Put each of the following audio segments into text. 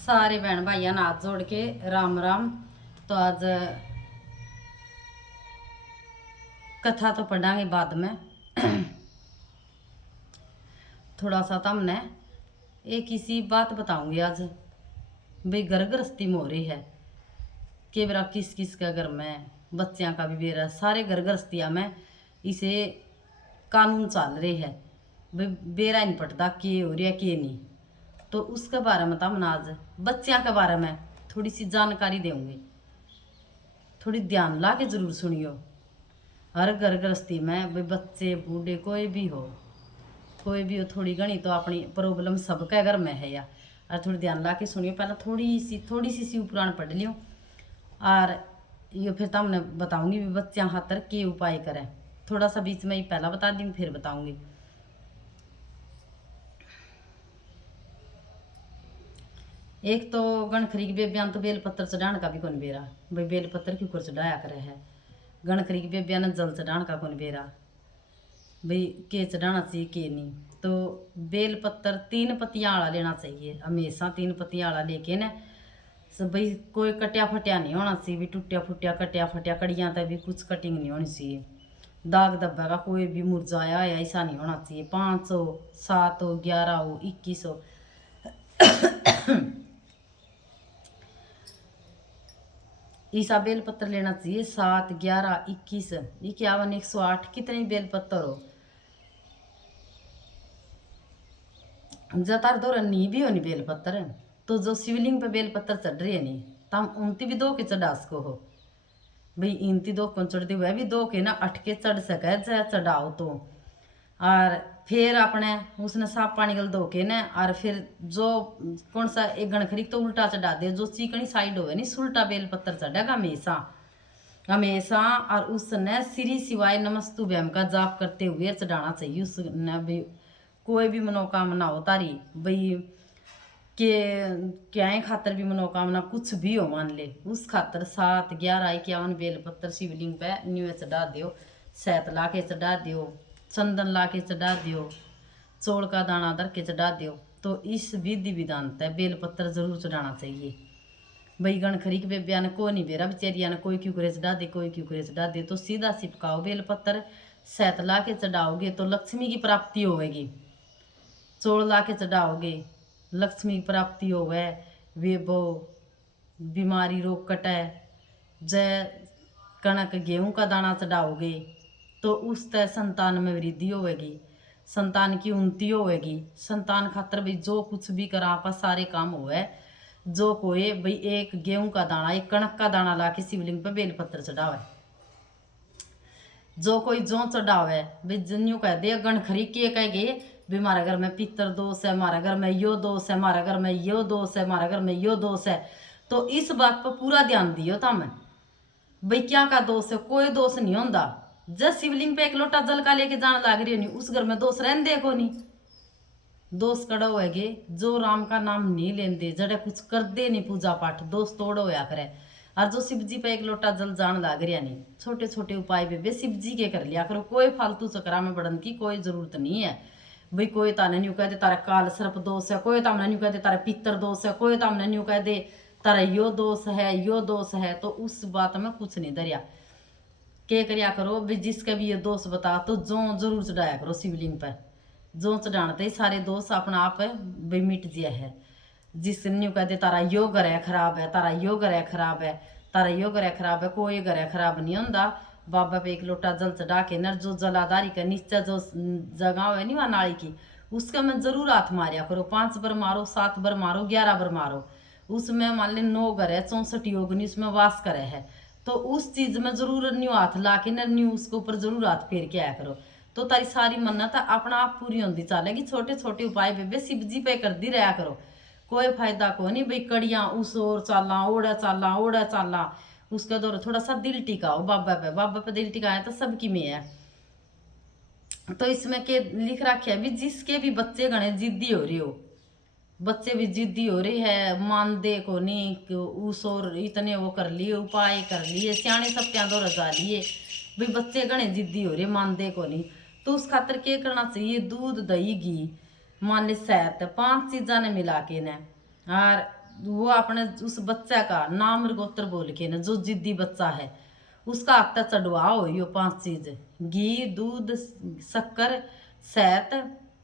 सारे बहन भाइयों ने हाथ जोड़ के राम राम। तो आज कथा तो पढ़ांगे बाद में। थोड़ा सा तो हमने एक किसी बात बताऊंगी आज। भाई घर गृहस्थी में हो रही है कि बेरा किस किस का घर में बच्चियां का भी बेरा सारे घर गृहस्थियां में इसे कानून चल रहे है। भाई बेरा नहीं पटता के हो रहा के नहीं। तो उसके बारे में तो हम आज बच्चियां के बारे में थोड़ी सी जानकारी देंगे। थोड़ी ध्यान ला के जरूर सुनियो। हर घर गृहस्थी में भाई बच्चे बूढ़े कोई भी हो थोड़ी घनी तो अपनी प्रॉब्लम सबके घर में है या। और थोड़ी ध्यान ला के सुनियो। पहले थोड़ी सी शिव पुराण पढ़ लियो और ये फिर तो हमने बताऊंगी भी बच्चा खातर के उपाय करें। थोड़ा सा बीच में ही पहला बता दूंगी फिर बताऊंगी। एक तो गणखरी की बेबियान तो बेलपत्र चढ़ाने का भी कौन बेरा। भाई बेलपत्र क्यों कर चढ़ाया करे है। गणखरी की बेबियान ने जल चढ़ाने का कौन बेरा। भाई के चढ़ाना चाहिए के नहीं। तो बेलपत्र 3 पत्तियां आला लेना चाहिए हमेशा। 3 पत्तियां आला लेके ना सब भाई कोई कटिया फटिया नहीं होना चाहिए। भी टूटिया फुटिया कटिया फटिया कड़ियाँ तक भी कुछ कटिंग नहीं होनी चाहिए। दाग धब्बा का कोई भी मुरझाया या ऐसा नहीं होना चाहिए। 5 हो 7 हो 11 हो 21 हो ईसा बेलपत्र लेना चाहिए। 7 11 21 51 108 कितने बेलपत्र हो। जतार दो नी भी होनी बेलपत्र तो जो शिवलिंग पे बेलपत्र चढ़ रही है नहीं तम उनती भी 2 के चढ़ा सको हो। भाई इनती 2 कौन चढ़ती वह भी 2 के ना अटके चढ़ सके चाहे चढ़ाओ तो। और फिर अपने उसने साफ पानी गल धो के ना और फिर जो कौन सा एक गणखरी तो उल्टा चढ़ा दे। जो चिकनी साइड हो नहीं उल्टा बेलपत्र चढ़ेगा हमेशा हमेशा। और उसने श्री शिवाय नमस्तुभ्यम का जाप करते हुए चढ़ाना चाहिए। उसने भी कोई भी मनोकामना हो तारी भाई के क्या खातर भी मनोकामना कुछ भी हो मान ले उस खातर 7 11 51 बेलपत्र शिवलिंग पे न्यू चढ़ा दियो। सैत ला के चढ़ा दियो। चंदन ला के चढ़ा दियो। चौड़ का दाना धर के चढ़ा दियो। तो इस विधि विधान तय बेलपत्र जरूर चढ़ाना चाहिए। भाई गणखरी के बेबिया ने को नहीं बेरा बेचारिया ने कोई क्यों करे चढ़ा दे कोई क्यों करे चढ़ा दे। तो सीधा चिपकाओ बेलपत्र। सैत ला के चढ़ाओगे तो लक्ष्मी की प्राप्ति होगी। चौड़ ला के चढ़ाओगे लक्ष्मी की प्राप्ति होवे। वे बो बीमारी रोग कटे। जय कणक गेहूं का दाना चढ़ाओगे तो उस तय संतान में वृद्धि होगी। संतान की उन्नति होगी। संतान खातर भाई जो कुछ भी करा आप सारे काम हुए। जो कोई भाई एक गेहूं का दाना एक कणक का दाना ला के शिवलिंग पे बेलपत्र चढ़ावे। जो कोई जो चढ़ावे भाई जन्यू कह दे गणखरी के कह गए भी हमारे घर में पितर दोष है हमारे घर में यो दोष है हमारे घर में यो दोष है हमारे घर में यो दोष है। तो इस बात पर पूरा ध्यान दियो तम भाई क्या का दोष है। कोई दोष नहीं होता। जब शिवलिंग पे एक लोटा जल का लेके जाना लाग रही हो नहीं उस घर में दोष रहने देखो नहीं। दोष कड़ा होएगे जो राम का नाम नहीं लेंदे जड़े कुछ कर दे नहीं पूजा पाठ दोष तोड़ होया करे। और जो शिव जी पे एक लोटा जल जान लाग रहा नहीं छोटे छोटे उपाय बे शिव जी के कर लिया करो। कोई फालतू चक्रा में बढ़न की कोई जरूरत नहीं है। भाई कोई ताने न्यू कह दे तारा काल सर्प दोष है। कोई तामने न्यू कह दे तारा पितर दोष है। कोई तामने न्यू कह दे तारा यो दोष है यो दोष है। तो उस बात में कुछ नहीं दरिया के करिया करो भी जिसका भी ये दोष बता तो जो जरूर चढ़ाया करो शिवलिंग पर। जो चढ़ाते ही सारे दोष अपना आप भाई मिट जिया है। जिस न्यू कह दे तारा यो घर है खराब है तारा यो घर है खराब है तारा यो घर है खराब है कोई घर है खराब नहीं होता। बाबा पे एक लोटा जल चढ़ा के नर जो जलाधारी का नीचे जो जगह है नहीं वहाँ नाली की उसका में जरूर हाथ मारिया करो। 5 बार मारो 7 बार मारो 11 बार मारो। उसमें मान ले 9 घर है 64 योगनी उसमें वास करे है। तो उस चीज में जरूर न्यू हाथ ला के न न्यू उसके ऊपर जरूर हाथ फेर के आया करो। तो तारी सारी मन्नत अपना आप पूरी होती चलेगी। छोटे छोटे उपाय बेबे शिव जी पे कर दी रहा करो। कोई फायदा को नहीं भाई कड़ियाँ उस और चाला ओड़ा चाला उसका दौर थोड़ा सा दिल टिकाओ बाबा पे दिल टिकाया तो सबकी में है। तो इसमें के लिख रखा है भी जिसके भी बच्चे गणे जिद्दी हो रही हो बच्चे भी जिद्दी हो रही है मानदे को नहीं उस और इतने वो कर लिए उपाय कर लिए सियाने सत्या दो रजा लिए भाई बच्चे गणे जिद्दी हो रहे मानदे को नहीं। तो उस खातर क्या करना चाहिए दूध दही घी मान ले शहद 5 चीज़ा ने मिला के ने और वो अपने उस बच्चा का नाम और गोत्र बोल के ना, जो जिद्दी बच्चा है उसका आटा चढ़वाओ यो 5 चीज, घी, दूध, शक्कर, शहद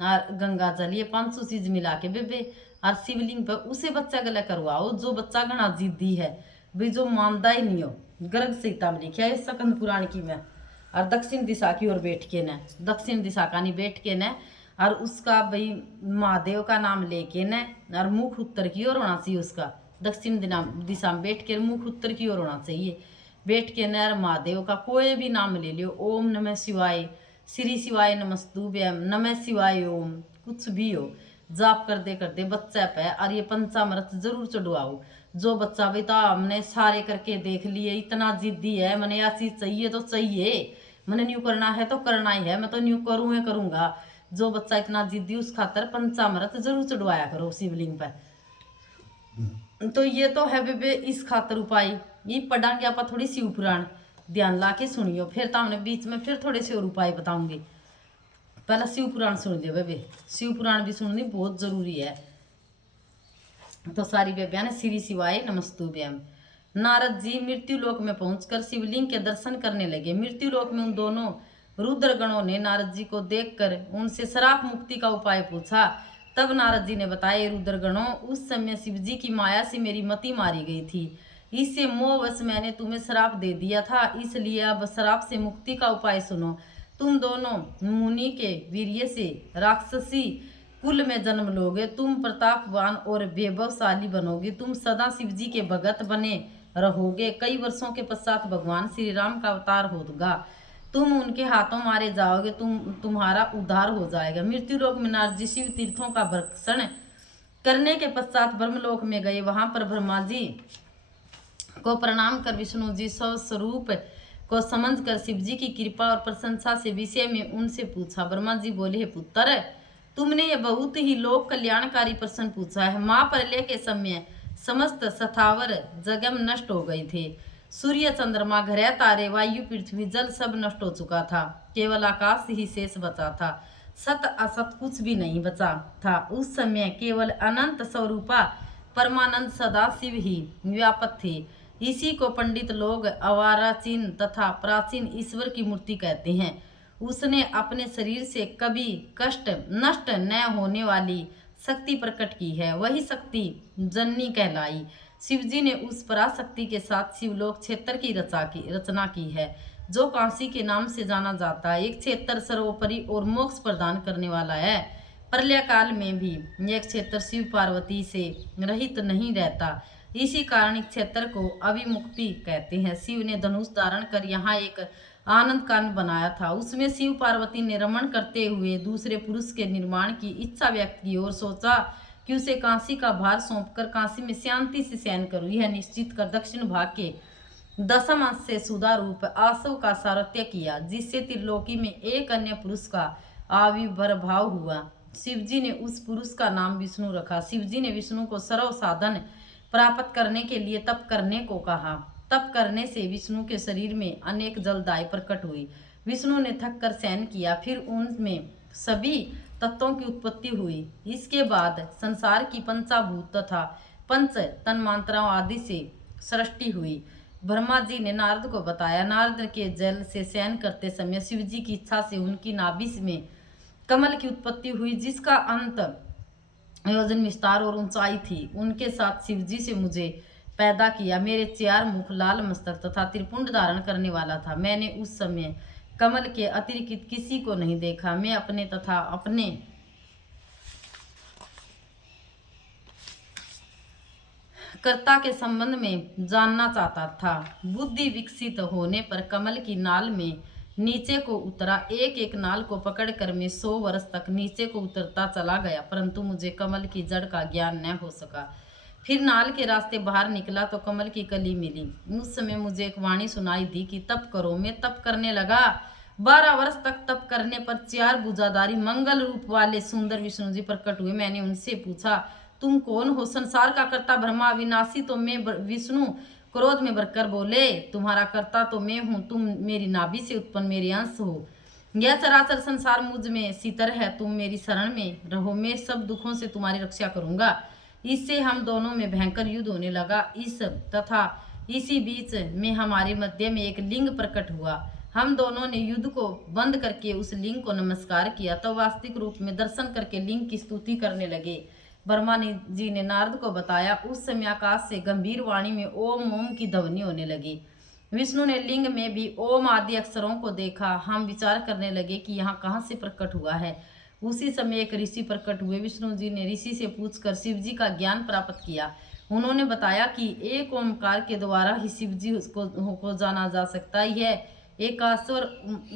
और गंगा जल, ये 500 चीज मिला के बेबे और शिवलिंग पे उसे बच्चा गले करवाओ जो बच्चा घना जिद्दी है भाई, जो मानता ही नहीं हो। गर्ग सीता में लिखा है स्कंद पुराण की में। और दक्षिण दिशा की ओर बैठ के न, दक्षिण दिशा का नहीं बैठ के न, और उसका भाई महादेव का नाम लेके न, और मुख उत्तर की ओर होना चाहिए उसका। दक्षिण दिशा में बैठ के मुख उत्तर की ओर होना चाहिए। बैठ के न महादेव का कोई भी नाम ले लियो, ओम नमः शिवाय, श्री शिवाय नमस्तुभ्यम, नमः शिवाय ओम, कुछ भी हो जाप कर दे बच्चा पे। और ये पंचामृत जरूर चढ़वाओ। जो बच्चा बेटा हमने सारे करके देख लिए, इतना जिद्दी है, मैंने यह चीज चाहिए तो चाहिए, मैंने न्यू करना है तो करना ही है, मैं तो न्यू करूँ है करूंगा। जो बच्चा इतना जिद्दी उस खातर पंचामृत जरूर चढ़वाया करो शिवलिंग पर। तो ये तो है बेबे इस खातर उपाय। ये पढ़ांगे आप थोड़ी शिव पुराण, ध्यान ला के सुनियो, फिर तो हमने बीच में फिर थोड़े से और उपाय बताऊंगी। पहला शिव पुराण सुन लियो बेबे, शिव पुराण भी सुननी बहुत जरूरी है। तो सारी बेबिया ने श्री शिवाय नमस्तुभ्यम। नारद जी मृत्यु लोक में पहुंचकर शिवलिंग के दर्शन करने लगे। मृत्यु लोक में उन दोनों रुद्रगणों ने नारद जी को देखकर उनसे श्राप मुक्ति का उपाय पूछा। तब नारद जी ने बताया, रुद्रगणों, उस समय शिव जी की माया से मेरी मति मारी गई थी, इससे मोहवश मैंने तुम्हें श्राप दे दिया था, इसलिए अब श्राप से मुक्ति का उपाय सुनो। तुम दोनों मुनि के वीर्य से राक्षसी कुल में जन्म लोगे, तुम प्रतापवान और वैभवशाली बनोगे, तुम सदा शिव जी के भगत बने रहोगे। कई वर्षों के पश्चात भगवान श्री राम का अवतार होगा, तुम उनके हाथों मारे जाओगे, तुम्हारा उद्धार हो जाएगा। मृत्यु लोक में नारद जी शिव तीर्थों का भक्षण करने के पश्चात ब्रह्मलोक में गए। वहां पर ब्रह्मा जी को प्रणाम कर विष्णु जी स्वस्वरूप को समझकर शिव जी की कृपा और प्रशंसा से विषय में उनसे पूछा। ब्रह्मा जी बोले, हे पुत्र, तुमने ये बहुत ही लोक कल्याणकारी प्रश्न पूछा है। महाप्रलय के समय समस्त स्थावर जगम नष्ट हो गए थे। सूर्य, चंद्रमा, ग्रह, तारे, वायु, पृथ्वी, जल सब नष्ट हो चुका था, केवल आकाश ही शेष बचा था। सत असत कुछ भी नहीं बचा था। उस समय केवल अनंत स्वरूपा परमानंद सदाशिव ही व्यापक थे। इसी को पंडित लोग अवाराचीन तथा प्राचीन ईश्वर की मूर्ति कहते हैं। उसने अपने शरीर से कभी कष्ट नष्ट न होने वाली शक्ति प्रकट की है, वही शक्ति जननी कहलाई। शिवजी ने उस पराशक्ति के साथ शिवलोक क्षेत्र की रचना की है, जो काशी के नाम से जाना जाता है। एक क्षेत्र सर्वोपरि और मोक्ष प्रदान करने वाला है। प्रलय काल में भी यह क्षेत्र शिव पार्वती से रहित नहीं रहता, इसी कारण इस क्षेत्र को अभिमुक्ति कहते हैं। शिव ने धनुष धारण कर यहाँ एक आनंद कांड बनाया था। उसमें शिव पार्वती ने रमण करते हुए दूसरे पुरुष के निर्माण की इच्छा व्यक्त की और सोचा कि उसे काशी का भार सौंपकर काशी में शांति से शयन करूं। यह निश्चित कर दक्षिण भाग के दशम अंश से सुधा रूप आसव का सारथ्य किया, जिससे त्रिलोकी में एक अन्य पुरुष का आविर्भाव हुआ। शिवजी ने उस पुरुष का नाम विष्णु रखा। शिवजी ने विष्णु को सर्व साधन प्राप्त करने के लिए तप करने को कहा। तप करने से विष्णु के शरीर में अनेक जलदाई प्रकट हुई। विष्णु ने थक कर शयन किया, फिर उनमें सभी तत्वों की उत्पत्ति हुई। इसके बाद संसार की पंचाभूत तथा पंच तन्मात्राओं आदि से सृष्टि हुई। ब्रह्मा जी ने नारद को बताया। नारद के जल से शयन करते समय शिवजी की इच्छा से उनकी नाभि में कमल की उत्पत्ति हुई, जिसका अंत योजन विस्तार और ऊंचाई थी। उनके साथ शिवजी से मुझे पैदा किया। मेरे 4 मुख, लाल मस्तक तथा त्रिपुंड धारण करने वाला था। मैंने उस समय कमल के अतिरिक्त किसी को नहीं देखा। मैं अपने तथा अपने कर्ता के संबंध में जानना चाहता था। बुद्धि विकसित होने पर कमल की नाल में नीचे को उतरा। एक एक नाल को पकड़कर मैं 100 वर्ष तक नीचे को उतरता चला गया, परंतु मुझे कमल की जड़ का ज्ञान न हो सका। फिर नाल के रास्ते बाहर निकला तो कमल की कली मिली। उस समय मुझे एक वाणी सुनाई दी कि तप करो। मैं तप करने लगा। 12 वर्ष तक तप करने पर 4 भुजाधारी मंगल रूप वाले सुंदर विष्णु जी प्रकट हुए। मैंने उनसे पूछा, तुम कौन हो? संसार का कर्ता ब्रह्मा अविनाशी तो मैं विष्णु क्रोध में भरकर बोले, तुम्हारा कर्ता तो मैं हूँ, तुम मेरी नाभि से उत्पन्न मेरे अंश हो। यह चराचर संसार मुझ में शीतर है, तुम मेरी शरण में रहो, मैं सब दुखों से तुम्हारी रक्षा करूंगा। इससे हम दोनों में भयंकर युद्ध होने लगा। इसी बीच में हमारे मध्य में एक लिंग प्रकट हुआ। हम दोनों ने युद्ध को बंद करके उस लिंग को नमस्कार किया, तो वास्तविक रूप में दर्शन करके लिंग की स्तुति करने लगे। ब्रह्मा जी ने नारद को बताया। उस समय आकाश से गंभीर वाणी में ओम ओम की ध्वनि होने लगी। विष्णु ने लिंग में भी ओम आदि अक्षरों को देखा। हम विचार करने लगे कि यहाँ कहाँ से प्रकट हुआ है। उसी समय एक ऋषि प्रकट हुए। विष्णु जी ने ऋषि से पूछकर शिव जी का ज्ञान प्राप्त किया। उन्होंने बताया कि एक ओमकार के द्वारा ही शिव जी को जाना जा सकता है। यह एकाश्वर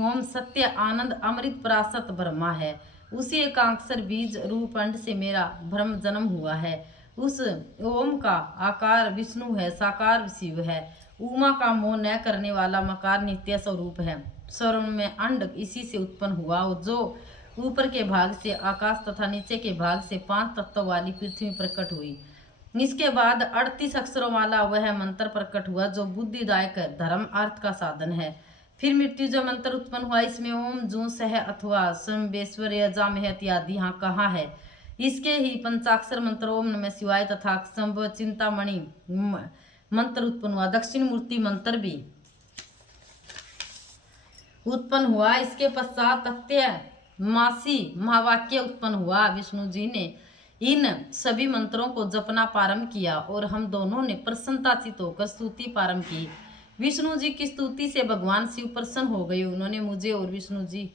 ओम सत्य आनंद अमृत पराशत ब्रह्मा है। उसी एकाक्षर बीज रूप अंड से मेरा ब्रह्म जन्म हुआ है। उस ओम का आकार विष्णु है, साकार शिव है। उमा का मोह न करने वाला मकार नित्य स्वरूप है। स्वर्ण में अंड इसी से उत्पन्न हुआ, जो ऊपर के भाग से आकाश तथा नीचे के भाग से 5 तत्व वाली पृथ्वी प्रकट हुई। इसके बाद 38 अक्षरों वाला वह मंत्र प्रकट हुआ, जो बुद्धिदायक धर्म अर्थ का साधन है। फिर मृत्यु जो मंत्र उत्पन्न हुआ, इसमें ओम जू सह अथवा संवेश्वर जाम है इत्यादि यहाँ कहा है। इसके ही पंचाक्षर मंत्र ओम नमः शिवाय तथा संभ चिंतामणि मंत्र उत्पन्न हुआ। दक्षिण मूर्ति मंत्र भी उत्पन्न हुआ। इसके पश्चात तथ्य मासी महावाक्य उत्पन्न हुआ। विष्णु जी ने इन सभी मंत्रों को जपना प्रारंभ किया और हम दोनों ने प्रसन्नताचित होकर स्तुति प्रारंभ की। विष्णु जी की स्तुति से भगवान शिव प्रसन्न हो गए। उन्होंने मुझे और विष्णु जी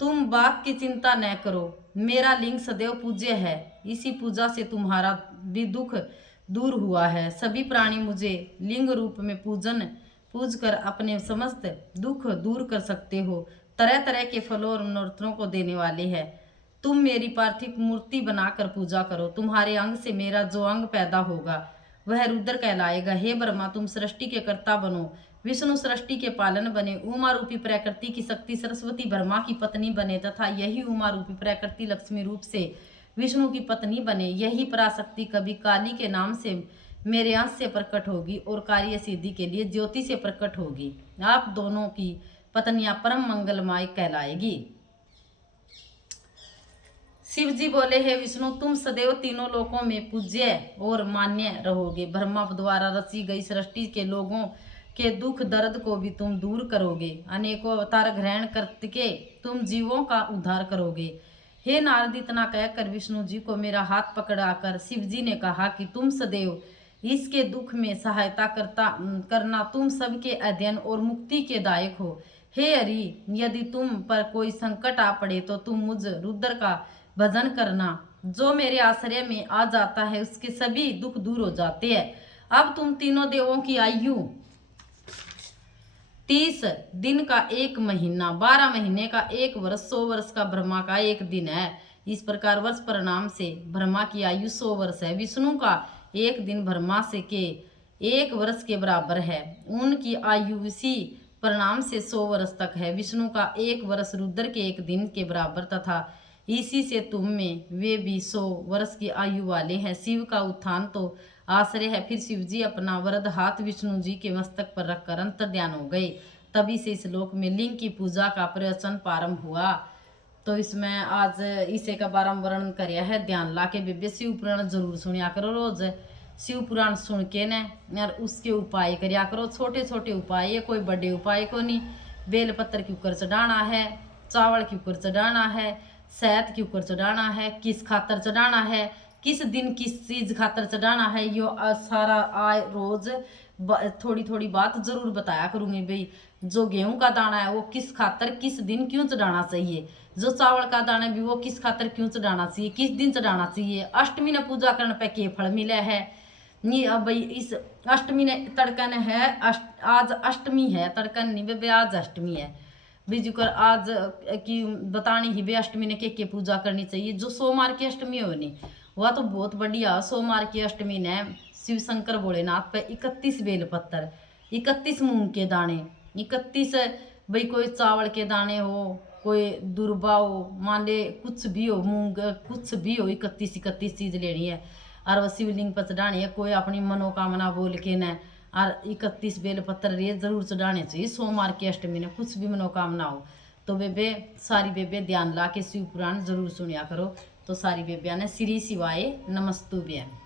तुम बात की चिंता न करो, मेरा लिंग सदैव पूज्य है। इसी पूजा से तुम्हारा भी दुख दूर हुआ है। सभी प्राणी मुझे लिंग रूप में पूज कर अपने समस्त दुख दूर कर सकते हो। तरह तरह के फलों और मनोरथों को देने वाले हैं। तुम मेरी पार्थिव मूर्ति बनाकर पूजा करो। तुम्हारे अंग से मेरा जो अंग पैदा होगा वह रुद्र कहलाएगा। हे ब्रह्मा, तुम सृष्टि के कर्ता बनो, विष्णु सृष्टि के पालन बने, उमा रूपी प्रकृति की शक्ति सरस्वती ब्रह्मा की पत्नी बने तथा यही उमा रूपी प्रकृति लक्ष्मी रूप से विष्णु की पत्नी बने। यही पराशक्ति कभी काली के नाम से मेरे अंश से प्रकट होगी और कार्य सिद्धि के लिए ज्योति से प्रकट होगी। आप दोनों की पत्नियां परम मंगलमय कहलाएगी। शिव जी बोले, हे विष्णु, तुम सदैव तीनों लोकों में पूज्य और मान्य रहोगे। ब्रह्मा द्वारा रची गई सृष्टि के लोगों के दुख दर्द को भी तुम दूर करोगे। अनेकों अवतार ग्रहण करके तुम जीवों का उद्धार करोगे। हे नारद, इतना कहकर विष्णु जी को मेरा हाथ पकड़ाकर शिव जी ने कहा कि तुम सदैव इसके दुख में सहायता करना। तुम सबके अध्ययन और मुक्ति के दायक हो। हे हरि, यदि तुम पर कोई संकट आ पड़े तो तुम मुझ रुद्र का भजन करना। जो मेरे आश्रय में आ जाता है उसके सभी दुख दूर हो जाते हैं। अब तुम तीनों देवों की आयु 30 दिन का 1 महीना, 12 महीने का 1 वर्ष, 100 वर्ष का ब्रह्मा का 1 दिन है। इस प्रकार वर्ष परिणाम से ब्रह्मा की आयु 100 वर्ष है। विष्णु का 1 दिन ब्रह्मा से के 1 वर्ष के बराबर है। उनकी आयु इसी परिणाम से 100 वर्ष तक है। विष्णु का 1 वर्ष रुद्र के 1 दिन के बराबर तथा इसी से तुम में वे भी 100 वर्ष की आयु वाले हैं। शिव का उत्थान तो आश्रय है। फिर शिव जी अपना वरद हाथ विष्णु जी के मस्तक पर रखकर अंतर ध्यान हो गए। तभी से इस लोक में लिंग की पूजा का प्रवचन प्रारंभ हुआ। तो इसमें आज इसे का बारम्बार वर्णन कराया है। ध्यान ला के बेबे शिव पुराण जरूर सुनिया करो। रोज शिव पुराण सुन के न यार उसके उपाय करिया करो। छोटे छोटे उपाय है, कोई बड़े उपाय को नहीं। बेलपत्र के ऊपर चढ़ाना है, चावल के ऊपर चढ़ाना है, शहद के ऊपर चढ़ाना है, किस खातर चढ़ाना है, किस दिन किस चीज खातर चढ़ाना है, यो सारा आए रोज थोड़ी थोड़ी बात जरूर बताया करूंगी भाई। जो गेहूं का दाना है वो किस खातर किस दिन क्यों चढ़ाना चाहिए, जो चावल का दाना भी वो किस खातर क्यों चढ़ाना चाहिए, किस दिन चढ़ाना चाहिए। अष्टमी ने पूजा करने पे के फल मिले है नहीं। अब भाई इस अष्टमी ने तड़कन है, आज अष्टमी है, तड़कन नहीं बे आज अष्टमी है बीजुकर आज की बतानी ही बे अष्टमी ने के पूजा करनी चाहिए। जो सोमवार की अष्टमी हो नहीं वह तो बहुत बढ़िया। सोमवार की अष्टमी ने शिव शंकर भोलेनाथ पे 31 बेलपत्र, 31 मूंग के दाने, 31 भाई कोई चावल के दाने हो, कोई दुर्बा हो, मान ले कुछ भी हो, मूंग कुछ भी हो, 31 चीज लेनी है और वह शिवलिंग पर चढ़ानी है। कोई अपनी मनोकामना बोल के न और 31 बेलपत्र ये जरूर चढ़ाने चाहिए सोमवार की अष्टमी ने, कुछ भी मनोकामना हो तो बेबे सारी बेबे ध्यान ला के शिव पुराण जरूर सुनिया करो। तो सारी बेबिया ने श्री शिवाय नमस्तुभ्यं।